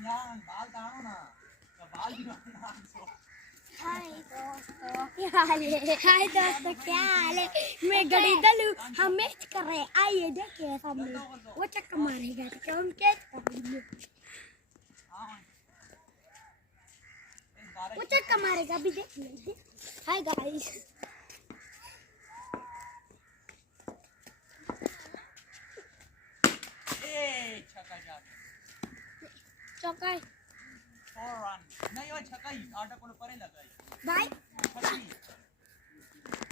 हाय दोस्तों क्या हाल है। मैं गड़ी दलू हम मैच कर रहे हैं। आइए देखिए सामने वो चक्कर मारेगा तो हम कैच करेंगे। वो चक्कर मारेगा अभी देख लीजिए। हाय गाइस चौका 4 रन नहीं वो छक्का ही आटा को परे लगाई भाई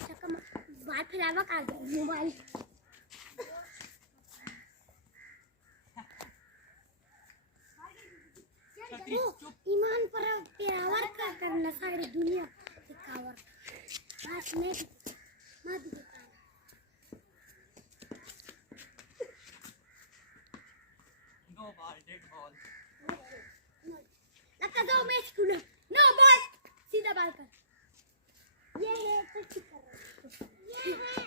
चक्कर बात फिरावा कर दो मोबाइल ईमान पर पिरावर का करना सारी दुनिया दिखावर बस मैं मत दिखा नो बॉल डेड बॉल लगा दो मैच खुला नो बॉल सीधा बॉल कर ये है तो ठीक कर रहा ये है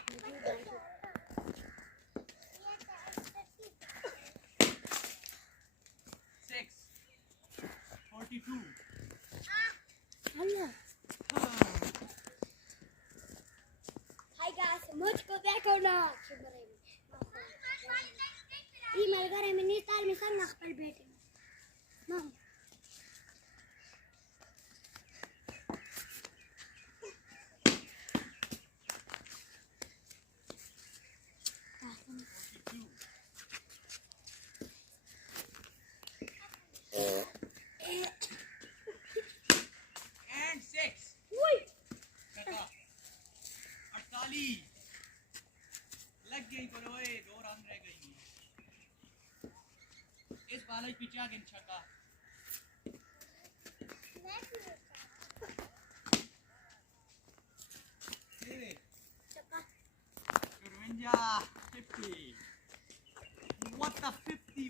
42 हेलो हाय गाइस मुझको देखो ना ये मेरे घर में नीताल में सब नख पर बैठे मम लग गई बोलो 2 रन रह गई इस बालक पिचा के छक्का चुरवंजा 50 what the 50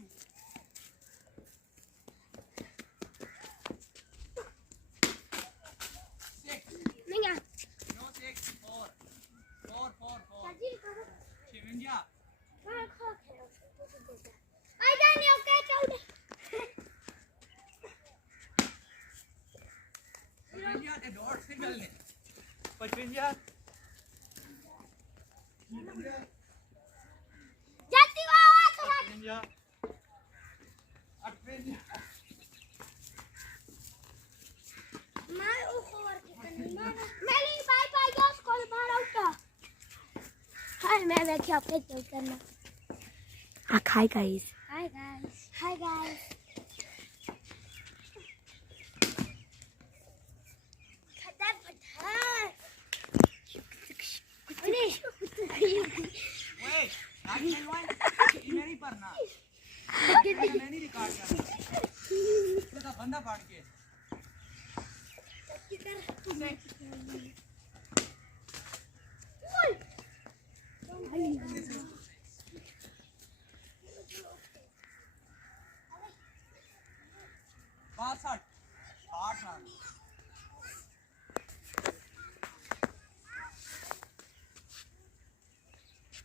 नहीं आ no 6 4 चुरवंजा बाहर खो खेलो आ जाने ओके चल चुरवंजा ते डॉट सिग्नल ने 55 जल्दी आओ थोड़ा 58 मैं ओवर कितनी मैं बाय बाय गॉस कॉल बाहर आउट हाय मैं देखिए आपके चल करना hi guys hi guys hi guys खतर पठार अरे ओए नाइट वन नहीं पढ़ना नहीं रिकॉर्ड करना तो बंदा फाड़ के बासठ 8 रन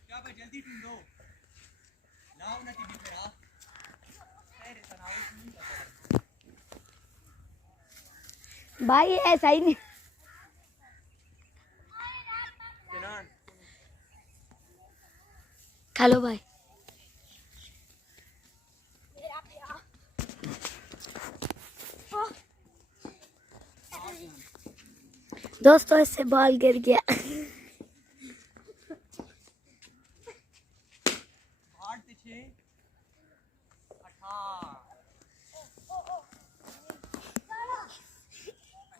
क्या भाई जल्दी टीम दो लाओ ना टीवी पे आ तेरे तनाव नहीं पता भाई ऐसा ही नहीं हेलो भाई दोस्तों इससे बॉल गिर गया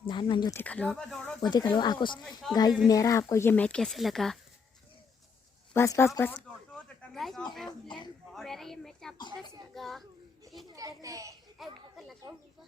नान जो दिखा लो वो दिखा लो आपको गाइस मेरा आपको ये मैच कैसे लगा बस बस बस गाइस मेरा ये मैच आपको कैसे लगा ठीक लगा एक लगाऊंगा